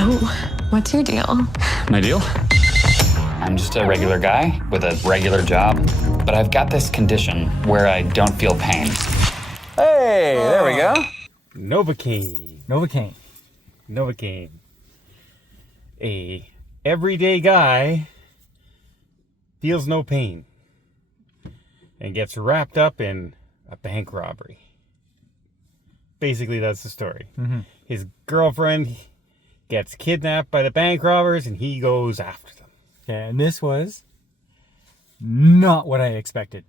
So, what's your deal? My deal? I'm just a regular guy with a regular job, but I've got this condition where I don't feel pain. Hey, there we go. Novocaine. A everyday guy feels no pain and gets wrapped up in a bank robbery. Basically, that's the story. Mm-hmm. His girlfriend gets kidnapped by the bank robbers, and he goes after them. Okay, and this was not what I expected.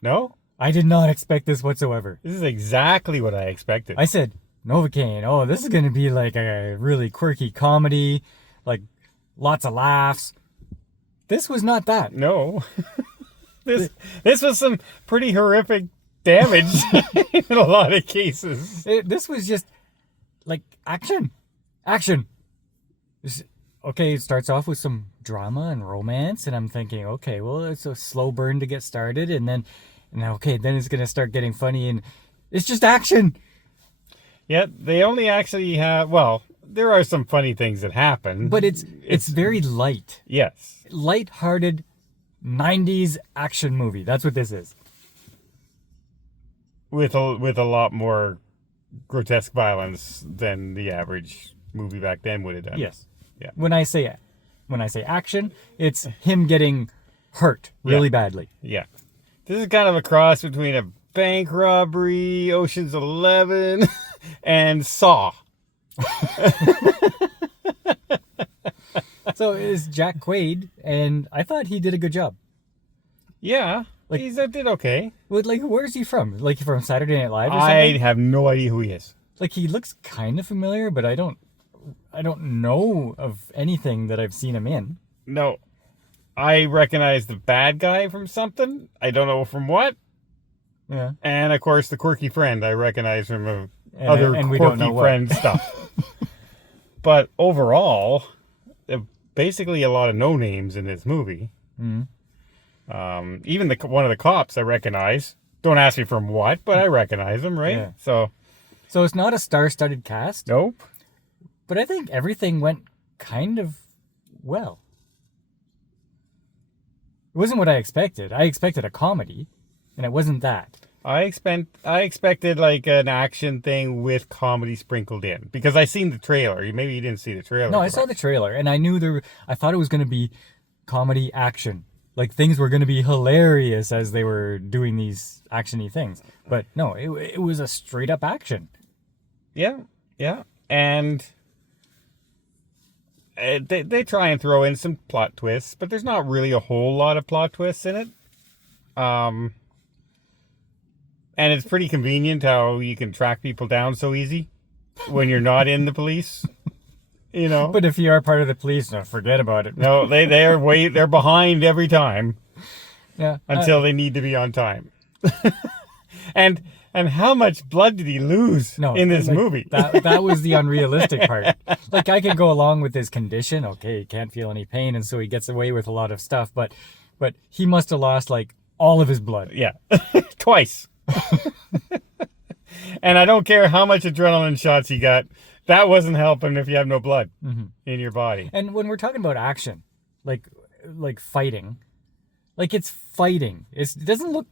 No? I did not expect this whatsoever. This is exactly what I expected. I said, Novocaine, oh, this is going to be like a really quirky comedy, like lots of laughs. This was not that. No. This was some pretty horrific damage in a lot of cases. This was just like action. Okay, it starts off with some drama and romance, and I'm thinking, okay, well, it's a slow burn to get started, and then it's going to start getting funny, and it's just action. Yeah, they only actually have, well, there are some funny things that happen. But it's very light. Yes. Light-hearted 90s action movie. That's what this is. With a lot more grotesque violence than the average movie back then would have done. Yes. Yeah. When I say action, it's him getting hurt really badly. Yeah. This is kind of a cross between a bank robbery, Ocean's 11, and Saw. So it's Jack Quaid, and I thought he did a good job. Yeah, he did okay. Well, like, where's he from? Like, from Saturday Night Live or something? I have no idea who he is. Like, he looks kind of familiar, but I don't know of anything that I've seen him in. No. I recognize the bad guy from something. I don't know from what. Yeah. And, of course, the quirky friend I recognize from other quirky friend stuff. But overall, basically a lot of no-names in this movie. Mm-hmm. Even one of the cops I recognize. Don't ask me from what, but I recognize him, right? Yeah. So it's not a star-studded cast? Nope. But I think everything went kind of well. It wasn't what I expected. I expected a comedy, and it wasn't that. I expected like an action thing with comedy sprinkled in, because I seen the trailer. Maybe you didn't see the trailer. No, I saw the trailer, and I knew I thought it was going to be comedy action. Like, things were going to be hilarious as they were doing these action-y things. But no, it was a straight-up action. Yeah. And they try and throw in some plot twists, but there's not really a whole lot of plot twists in it. And it's pretty convenient how you can track people down so easy when you're not in the police. You know. But if you are part of the police, no, forget about it. No, they're behind every time. Yeah. Until they need to be on time. And how much blood did he lose in this movie? That was the unrealistic part. Like, I could go along with his condition. Okay, he can't feel any pain, and so he gets away with a lot of stuff. But he must have lost, like, all of his blood. Yeah. Twice. And I don't care how much adrenaline shots he got. That wasn't helping if you have no blood in your body. And when we're talking about action, like fighting, like, it's fighting. It doesn't look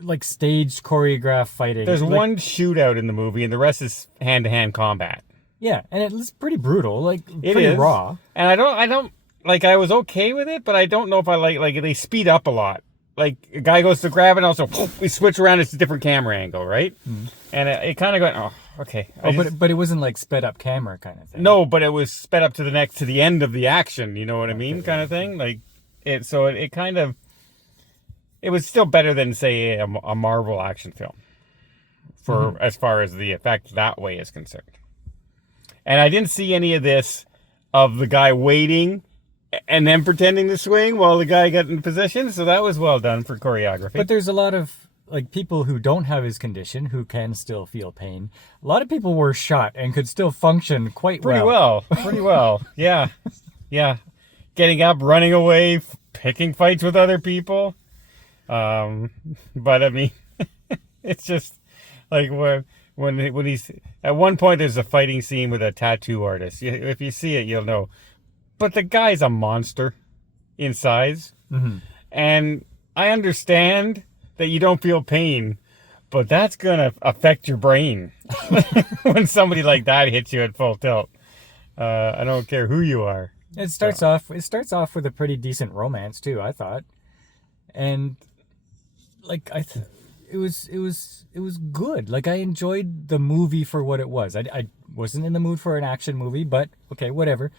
like staged, choreographed fighting. There's one shootout in the movie, and the rest is hand-to-hand combat. Yeah, and it's pretty brutal, like, it pretty is raw. And I don't like. I was okay with it, but I don't know if I like they speed up a lot. Like, a guy goes to grab it, and also we switch around. It's a different camera angle, right? Mm. And it kind of got, okay. But it wasn't like sped up camera kind of thing. No, but it was sped up to the end of the action. You know what I mean, kind of thing. Like it. So it kind of. It was still better than, say, a Marvel action film, as far as the effect that way is concerned. And I didn't see any of this of the guy waiting and then pretending to swing while the guy got in position. So that was well done for choreography. But there's a lot of, like, people who don't have his condition who can still feel pain. A lot of people were shot and could still function pretty well. Yeah. Getting up, running away, picking fights with other people. But I mean, it's just like when he's at one point, there's a fighting scene with a tattoo artist. If you see it, you'll know. But the guy's a monster in size, and I understand that you don't feel pain, but that's gonna affect your brain when somebody like that hits you at full tilt. I don't care who you are. It starts off with a pretty decent romance too, I thought, and like it was good. Like I enjoyed the movie for what it was. I wasn't in the mood for an action movie, but okay, whatever.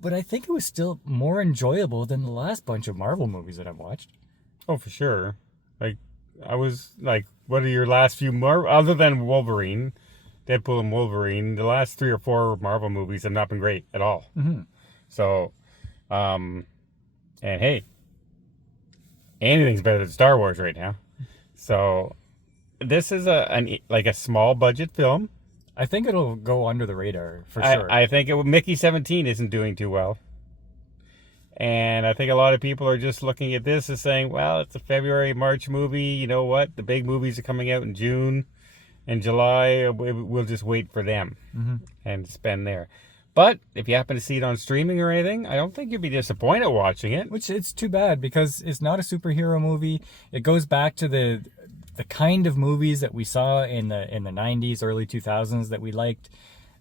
But I think it was still more enjoyable than the last bunch of Marvel movies that I've watched. Oh, for sure. Like I was like, what are your last few other than Wolverine? Deadpool and Wolverine, the last 3 or 4 Marvel movies have not been great at all. So, and hey, anything's better than Star Wars right now. So, this is a small budget film. I think it'll go under the radar for sure. I think Mickey 17 isn't doing too well. And I think a lot of people are just looking at this as saying, well, it's a February, March movie. You know what? The big movies are coming out in June. In July, we'll just wait for them and spend there. But if you happen to see it on streaming or anything, I don't think you'd be disappointed watching it. Which it's too bad because it's not a superhero movie. It goes back to the kind of movies that we saw in the 90s, early 2000s that we liked.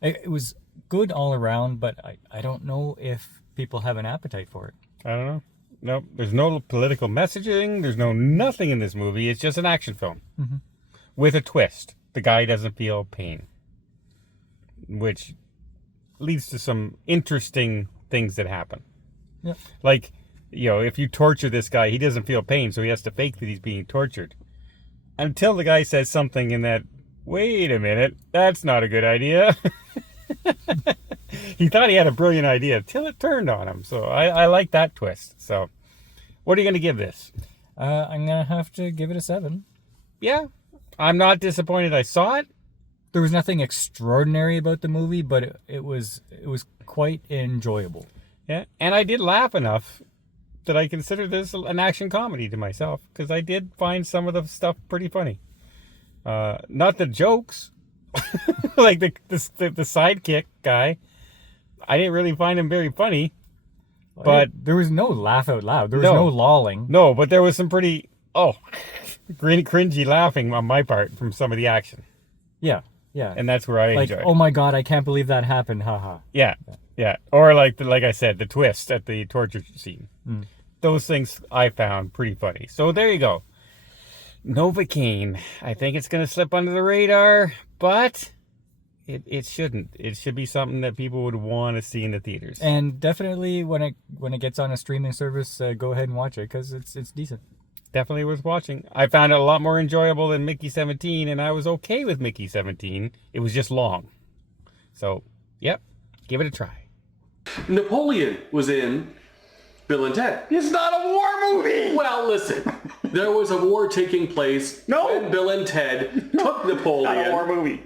It was good all around, but I don't know if people have an appetite for it. I don't know. Nope. There's no political messaging. There's nothing in this movie. It's just an action film with a twist. The guy doesn't feel pain, which leads to some interesting things that happen. Yep. Like, if you torture this guy, he doesn't feel pain, so he has to fake that he's being tortured. Until the guy says something in that, wait a minute, that's not a good idea. He thought he had a brilliant idea till it turned on him. So I like that twist. So what are you going to give this? I'm going to have to give it a 7. Yeah. I'm not disappointed I saw it. There was nothing extraordinary about the movie, but it was quite enjoyable. Yeah, and I did laugh enough that I consider this an action comedy to myself, because I did find some of the stuff pretty funny. Not the jokes, like the sidekick guy. I didn't really find him very funny, but there was no laugh out loud. There was no lolling. No, but there was some pretty cringy laughing on my part from some of the action. Yeah. And that's where I enjoy it. Oh my God, I can't believe that happened. Haha. Yeah. Or like I said, the twist at the torture scene. Those things I found pretty funny. So there you go. Novocaine. I think it's going to slip under the radar, but it shouldn't. It should be something that people would want to see in the theaters. And definitely when it gets on a streaming service, go ahead and watch it because it's decent. Definitely worth watching. I found it a lot more enjoyable than Mickey 17, and I was okay with Mickey 17. It was just long. So, yep, give it a try. Napoleon was in Bill and Ted. It's not a war movie! Well, listen, there was a war taking place when Bill and Ted took Napoleon. Not a war movie.